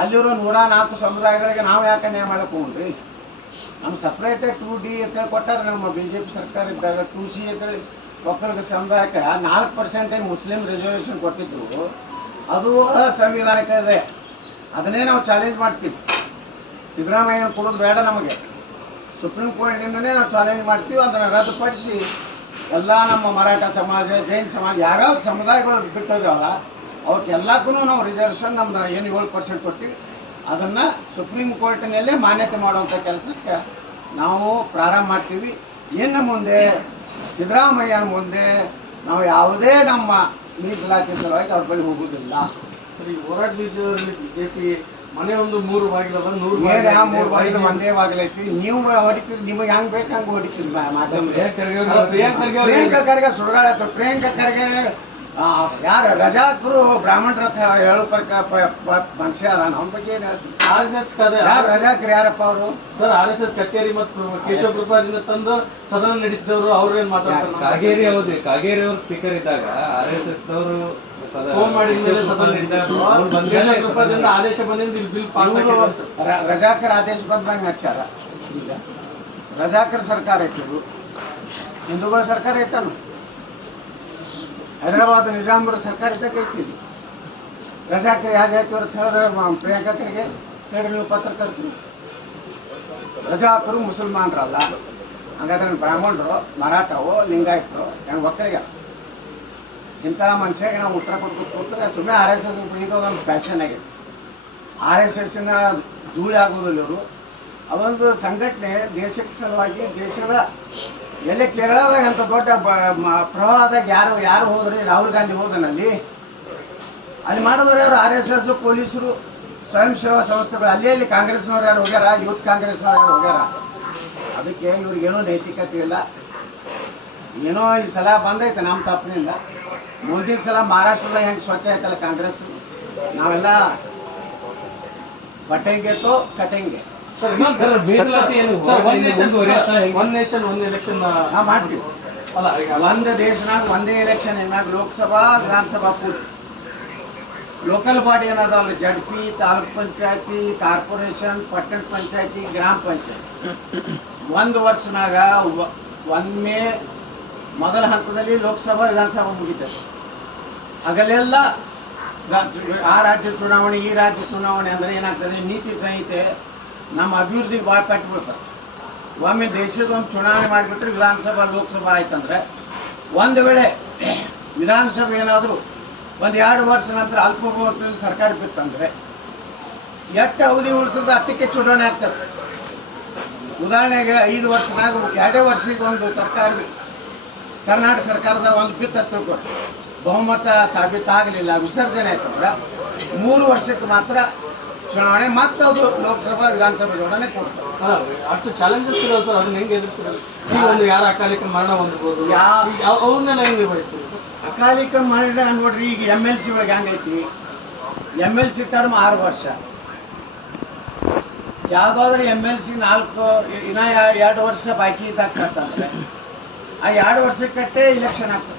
ಅಲ್ಲಿರೋ ನೂರ ನಾಲ್ಕು ಸಮುದಾಯಗಳಿಗೆ ನಾವು ಯಾಕೆ ನ್ಯಾಯ ಮಾಡಕ್ ಹೋಗ್ರಿ ನಮ್ಮ ಸಪ್ರೇಟ್ ಟೂ ಡಿ ಅಂತ ಕೊಟ್ಟಾರೆ, ನಮ್ಮ ಬಿ ಜೆ ಪಿ ಸರ್ಕಾರ ಇದ್ದಾಗ ಟೂ ಸಿ ಅಂತೇಳಿ ಒಕ್ಕಲಿಗ ಸಮುದಾಯಕ್ಕೆ ನಾಲ್ಕು ಪರ್ಸೆಂಟ್ ಮುಸ್ಲಿಂ ರಿಸರ್ವೇಷನ್ ಕೊಟ್ಟಿದ್ರು, ಅದು ಸಂವಿಧಾನಕ್ಕೆ ಇದೆ. ಅದನ್ನೇ ನಾವು ಚಾಲೆಂಜ್ ಮಾಡ್ತೀವಿ. ಸಿದ್ದರಾಮಯ್ಯ ಕೊಡೋದು ಬೇಡ ನಮಗೆ. ಸುಪ್ರೀಂ ಕೋರ್ಟಿಂದನೇ ನಾವು ಚಾಲೆಂಜ್ ಮಾಡ್ತೀವಿ, ಅದನ್ನು ರದ್ದುಪಡಿಸಿ ಎಲ್ಲ ನಮ್ಮ ಮರಾಠ ಸಮಾಜ, ಜೈನ್ ಸಮಾಜ, ಯಾವ್ಯಾವ ಸಮುದಾಯಗಳು ಬಿಟ್ಟೋಗ್ಯಾವಲ್ಲ ಅವಕ್ಕೆಲ್ಲಕ್ಕೂ ನಾವು ರಿಸರ್ವೇಷನ್ ನಮ್ದು ಏನು ಏಳು ಪರ್ಸೆಂಟ್ ಕೊಟ್ಟಿವಿ. ಅದನ್ನು ಸುಪ್ರೀಂ ಕೋರ್ಟ್ನಲ್ಲೇ ಮಾನ್ಯತೆ ಮಾಡುವಂಥ ಕೆಲಸಕ್ಕೆ ನಾವು ಪ್ರಾರಂಭ ಮಾಡ್ತೀವಿ. ಇನ್ನು ಮುಂದೆ? ಸಿದ್ದರಾಮಯ್ಯನ ಮುಂದೆ ನಾವು ಯಾವುದೇ ನಮ್ಮ ಮೀಸಲಾತಿ ಸಲುವಾಗಿ ಅವ್ರ ಬಳಿ ಹೋಗುವುದಿಲ್ಲ. ಸರಿ ಹೋರಾಟ ಬೀಜದಲ್ಲಿ ಬಿಜೆಪಿ ಮನೆ ಒಂದು ಮೂರು ಬಾಗಿಲದ ನೂರು ಮೂರು ಬಾಗಿಲು ಒಂದೇ ಬಾಗಿಲೈತಿ ನೀವು ಹೊಡಿತೀರಿ ನಿಮಗೆ ಹೆಂಗ್ ಬೇಕು ಹಂಗೆ ಹೊಡಿತೀರಿ ಮಾಧ್ಯಮ ಪ್ರಿಯಾಂಕ್ ಖರ್ಗೆ ಸುಡಗಾಡ ಪ್ರಿಯಾಂಕ ಖರ್ಗೆ ಯಾರು ರಜಾಕರು ಬ್ರಾಹ್ಮಣರ ಹತ್ರ ಹೇಳು ಪ್ರಕಾರ ಮನುಷ್ಯ ನಮ್ಮ ಬಗ್ಗೆ? ಆರ್ ಎಸ್ ಎಸ್ ಯಾರು ರಜಾಕರು ಯಾರಪ್ಪ ಅವರು? ಸರ್ ಆರ್ ಎಸ್ ಎಸ್ ಕಚೇರಿ ಮತ್ತು ಕೇಶವ ಕೃಪಾದಿಂದ ತಂದು ಸದನ ನಡೆಸಿದವರು ಅವ್ರು ಏನ್ ಮಾತಾಡ್ತಾರೆ ಕಾಗೇರಿ ಹೌದು ಕಾಗೇರಿ ಅವರು ಸ್ಪೀಕರ್ ಇದ್ದಾಗ ಆರ್ ಎಸ್ ಎಸ್ ದವರು ಫೋನ್ ಸದನ ಕೇಶವ ಕೃಪಾದಿಂದ ಆದೇಶ ಬಂದಿಂದ ಬಿಲ್ ಪಾಸ್ ರಜಾಕರ್ ಆದೇಶ ಬಂದಂಗೆ ಹಚ್ಚಾರ? ಈಗ ರಜಾಕರ್ ಸರ್ಕಾರ ಐತಿ ಇದು ಹಿಂದೂಗಳ ಸರ್ಕಾರ ಐತನು? ಹೈದರಾಬಾದ್ ನಿಜಾಮರ ಸರ್ಕಾರ ಇದ್ದಕ್ಕೆ ಐತಿ ರಜಾಕರಿ ಆಯ್ತು ಅಂತ ಹೇಳಿದ್ರೆ ಮ- ಪ್ರಿಯಾಂಕಾ ಖರ್ಗೆ ಹೇಳಿ ನೀವು ಪತ್ರಕರ್ತರು. ರಜಾಕರು ಮುಸಲ್ಮಾನರಲ್ಲ. ಹಾಗಾದ್ರೆ ಬ್ರಾಹ್ಮಣರು ಮರಾಠವು ಲಿಂಗಾಯತರು, ಹೆಂಗೆ ಒಕ್ಕಲಿಗ? ಇಂಥ ಮನುಷ್ಯಗೆ ನಾವು ಉತ್ತರ ಕೊಟ್ಟು ಕೊಟ್ಟರೆ ಸುಮ್ಮನೆ ಆರ್ ಎಸ್ ಎಸ್ ಇದು ಒಂದು ಫ್ಯಾಷನ್ ಆಗಿದೆ. ಆರ್ ಎಸ್ ಎಸ್ಸಿನ ಧೂಳಿ ಆಗೋದಿಲ್ಲ ಇವರು. ಅದೊಂದು ಸಂಘಟನೆ ದೇಶಕ್ಕೆ ಸಲುವಾಗಿ ದೇಶದ ಎಲ್ಲಿ ಕೇರಳದಾಗ ಅಂತ ದೊಡ್ಡ ಪ್ರವಾಹದಾಗ ಯಾರು ಯಾರು ಹೋದ್ರಿ, ರಾಹುಲ್ ಗಾಂಧಿ ಹೋದನಲ್ಲಿ, ಅಲ್ಲಿ ಮಾಡಿದವ್ರು ಯಾರು? ಆರ್ ಎಸ್ ಎಸ್, ಪೊಲೀಸರು, ಸ್ವಯಂ ಸೇವಾ ಸಂಸ್ಥೆಗಳು. ಅಲ್ಲಿ ಅಲ್ಲಿ ಕಾಂಗ್ರೆಸ್ನವ್ರು ಯಾರು ಹೋಗ್ಯಾರ? ಯೂತ್ ಕಾಂಗ್ರೆಸ್ನವ್ರು ಯಾರು ಹೋಗ್ಯಾರ? ಅದಕ್ಕೆ ಇವ್ರಿಗೇನೋ ನೈತಿಕತೆ ಇಲ್ಲ. ಏನೋ ಈ ಸಲ ಬಂದೈತೆ ನಮ್ಮ ತಪ್ಪಿನಿಂದ. ಮುಂದಿನ ಸಲ ಮಹಾರಾಷ್ಟ್ರದಾಗ ಹೆಂಗೆ ಸ್ವಚ್ಛ ಆಯ್ತಲ್ಲ ಕಾಂಗ್ರೆಸ್? ನಾವೆಲ್ಲ ಬಟ್ಟೆಂಗೆ ತೋ ಕಟೆಂಗೆ ಸರ್ ಒನ್ ನೇಷನ್ ಮುಂದುವರಿಯುತ್ತಾ ಹೇಗೆ? ಒನ್ ನೇಷನ್ ಒನ್ ಎಲೆಕ್ಷನ್ ನಾವು ಮಾಡ್ತೀವಿ. ಅಲ್ಲ ಈಗ ಒಂದು ದೇಶನಾಗ ಒಂದೇ ಎಲೆಕ್ಷನ್ ಏನಾಗ ಲೋಕಸಭಾ ವಿಧಾನಸಭಾ ಪೂರ್ತಿ. ಲೋಕಲ್ ಬಾಡಿ ಏನದಾವಲ್ಲ ಜಡ್ಪಿ ತಾಲೂಕ್ ಪಂಚಾಯತಿ ಕಾರ್ಪೊರೇಷನ್ ಪಟ್ಟಣ ಪಂಚಾಯತಿ ಗ್ರಾಮ ಪಂಚಾಯತಿ. ಒಂದು ವರ್ಷನಾಗ ಒಂದ್ ಮೇ ಮೊದಲ ಹಂತದಲ್ಲಿ ಲೋಕಸಭಾ ವಿಧಾನಸಭಾ ಮುಗಿತದೆ. ಹಗಲೆಲ್ಲ ಆ ರಾಜ್ಯ ಚುನಾವಣೆ ಈ ರಾಜ್ಯ ಚುನಾವಣೆ ಅಂದ್ರೆ ಏನಾಗ್ತದೆ? ನೀತಿ ಸಂಹಿತೆ. ನಮ್ಮ ಅಭಿವೃದ್ಧಿಗೆ ಭಾಳ ಪೆಟ್ಟು ಒಮ್ಮೆ ದೇಶದ ಒಂದು ಚುನಾವಣೆ ಮಾಡಿಬಿಟ್ರೆ ವಿಧಾನಸಭಾ, ಲೋಕಸಭಾ ಆಯ್ತಂದ್ರೆ, ಒಂದು ವೇಳೆ ವಿಧಾನಸಭೆ ಏನಾದರೂ ಒಂದು ಎರಡು ವರ್ಷ ನಂತರ ಅಲ್ಪ ಬಹುಮತದಲ್ಲಿ ಸರ್ಕಾರ ಬಿತ್ತಂದ್ರೆ ಎಷ್ಟು ಅವಧಿ ಉಳಿತದ ಅಷ್ಟಕ್ಕೆ ಚುನಾವಣೆ ಆಗ್ತದೆ ಉದಾಹರಣೆಗೆ ಐದು ವರ್ಷದಾಗ ಎರಡೇ ವರ್ಷಕ್ಕೆ ಒಂದು ಸರ್ಕಾರ. ಕರ್ನಾಟಕ ಸರ್ಕಾರದ ಒಂದು ಬಿತ್ತ ತಿಳ್ಕೊಟ್ಟು ಬಹುಮತ ಸಾಬೀತಾಗಲಿಲ್ಲ, ವಿಸರ್ಜನೆ ಆಯ್ತಂದ್ರೆ, ಮೂರು ವರ್ಷಕ್ಕೆ ಮಾತ್ರ ಚುನಾವಣೆ ಮತ್ತೆ ಅದು ಲೋಕಸಭಾ ವಿಧಾನಸಭೆ ಜೋಡಣೆ ಕೊಡ್ತಾರೆ. ಅಷ್ಟು ಚಾಲೆಂಜಸ್ ಇರೋ ಸರ್ ಅದನ್ನ ಹೆಂಗೆ ಎದುರಿಸ್ತೀರಿ? ಈಗ ಒಂದು ಯಾರ ಅಕಾಲಿಕ ಮರಣ ಹೊಂದ್ಬೋದು? ಯಾವ ಅವನ್ನ ಅವ್- ಅವನ್ನೆಲ್ಲ ಹೆಂಗೆ ನಿರ್ವಹಿಸ್ತೀರಿ ಸರ್ ಅಕಾಲಿಕ ಮರಣ ನೋಡ್ರಿ ಈಗ ಎಂ ಎಲ್ ಸಿ ಒಳಗೆ ಹೆಂಗೈತಿ ಎಂ ಎಲ್ ಸಿ ಟರ್ಮ್ ಆರು ವರ್ಷ. ಯಾವ್ದಾದ್ರೂ ಎಂ ಎಲ್ ಸಿ ನಾಲ್ಕು ಇನ್ನ ಎರಡು ವರ್ಷ ಬಾಕಿ ಇದ್ದಾಗ ಸತ್ತಂದ್ರೆ ಆ ಎರಡು ವರ್ಷಕ್ಕಟ್ಟೆ ಇಲೆಕ್ಷನ್ ಆಗ್ತದೆ.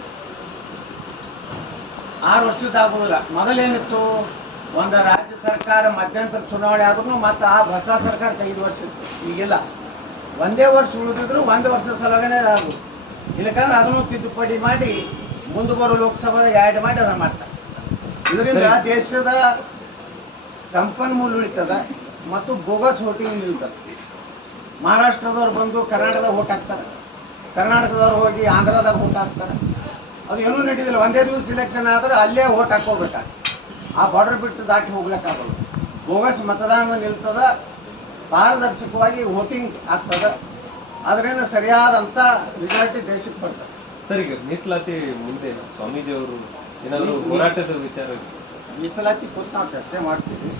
ಆರು ವರ್ಷದ ಆಗೋದಿಲ್ಲ. ಮೊದಲೇನಿತ್ತು? ಒಂದು ರಾಜ್ಯ ಸರ್ಕಾರ ಮಧ್ಯಂತರ ಚುನಾವಣೆ ಆದ್ರೂ ಮತ್ತೆ ಆ ಹೊಸ ಸರ್ಕಾರ ಐದು ವರ್ಷ ಇತ್ತು. ಈಗಿಲ್ಲ. ಒಂದೇ ವರ್ಷ ಉಳಿದಿದ್ರು ಒಂದು ವರ್ಷ ಸಲುವಾಗನೇ ಆಗೋದು. ಇಲ್ಲಕಂದ್ರೆ ಅದನ್ನು ತಿದ್ದುಪಡಿ ಮಾಡಿ ಮುಂದೆ ಬರೋ ಲೋಕಸಭಾದಾಗ ಆ್ಯಡ್ ಮಾಡಿ ಅದನ್ನ ಮಾಡ್ತಾರೆ. ಇದರಿಂದ ದೇಶದ ಸಂಪನ್ಮೂಲ ಉಳಿತದ ಮತ್ತು ಬೋಗಸ್ ವೋಟಿಂಗ್ ನಿಲ್ತದೆ. ಮಹಾರಾಷ್ಟ್ರದವ್ರು ಬಂದು ಕರ್ನಾಟಕದಾಗ ಓಟ್ ಹಾಕ್ತಾರೆ. ಕರ್ನಾಟಕದವ್ರು ಹೋಗಿ ಆಂಧ್ರದಾಗ ಓಟ್ ಹಾಕ್ತಾರೆ. ಅದು ಏನೂ ನಡೀದಿಲ್ಲ. ಒಂದೇ ದಿವಸ ಇಲೆಕ್ಷನ್ ಆದ್ರೆ ಅಲ್ಲೇ ಓಟ್ ಹಾಕೋಬೇಕಾ ಆ ಬಾರ್ಡರ್ ಬಿಟ್ಟು ದಾಟಿ ಹೋಗ್ಲಿಕ್ಕಾಗಲ್ಲ. ಬೋಗಸ್ ಮತದಾನ ನಿಲ್ತದ ಪಾರದರ್ಶಕವಾಗಿ ವೋಟಿಂಗ್ ಆಗ್ತದ ಅದರಿಂದ ಸರಿಯಾದಂಥ ರಿಸಲ್ಟ್ ದೇಶಕ್ಕೆ ಬರ್ತದೆ. ಸರಿ ಮೀಸಲಾತಿ ಮುಂದೆ ಸ್ವಾಮೀಜಿ ಅವರು ಏನಾದರೂ ಹೋರಾಟದ ವಿಚಾರ ಮೀಸಲಾತಿ ಕೂತು ನಾವು ಚರ್ಚೆ ಮಾಡ್ತೀವಿ.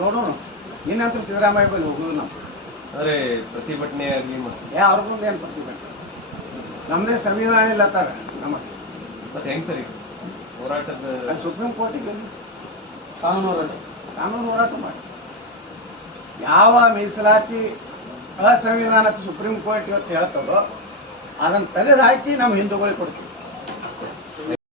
ನೋಡೋಣ. ಇನ್ನಂತರ ಸಿದ್ದರಾಮಯ್ಯ ಬಳಿ ಹೋಗೋದು ನಾವು. ಅಂದ್ರೆ ಪ್ರತಿಭಟನೆ ಯಾ ಮತ್ತೆ? ಏ ಅವ್ರ ಮುಂದೆ ಏನು ಪ್ರತಿಭಟನೆ? ನಮ್ಮದೇ ಸಂವಿಧಾನ ಇಲ್ಲ ತರ ನಮ್ಮ ಮತ್ತೆ ಹೆಂಗ್ ಸರಿ? ಹೋರಾಟದ ಸುಪ್ರೀಂ ಕೋರ್ಟಿಗೆ ಕಾನೂನು ಹೋರಾಟ ಕಾನೂನು ಹೋರಾಟ ಮಾಡಿ. ಯಾವ ಮೀಸಲಾತಿ ಅಸಂವಿಧಾನಕ್ಕೆ ಸುಪ್ರೀಂ ಕೋರ್ಟ್ ಇವತ್ತು ಹೇಳ್ತದೋ ಅದನ್ನು ತೆಗೆದು ಹಾಕಿ ನಮ್ಮ ಹಿಂದೂಗಳಿಗೆ ಕೊಡ್ತೀವಿ.